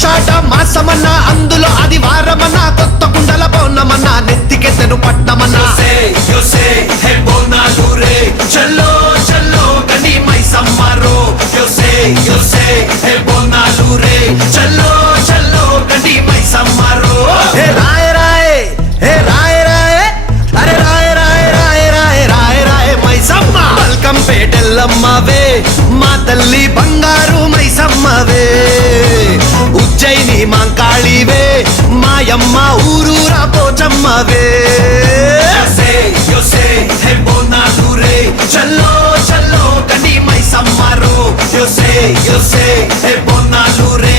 ఆషాఢ మాసమన్నా అందులో ఆదివారమన్నా కొత్త కుండల బోనమన్నా నెత్తికెత్తెను పట్నమన్నా చల్లో చల్లో గని మైసమ్మరో బోనాలు రే చల్లో చల్లో గని మైసమ్మరో హే రాయ రాయ హే రాయ రాయ అరే రాయ రాయ రాయ రాయ రాయ రాయ మైసమ్మ వెల్కమ్ పేటెల్లమ్మవే మా తల్లి బంగారు మైసమ్మవే ఉజ్జయిని మాంకాళివే మాయమ్మ ఊరూరా పోచమ్మవే బోనాలు రే చల్లో చల్లో గని మైసమ్మరో బోనాలు రే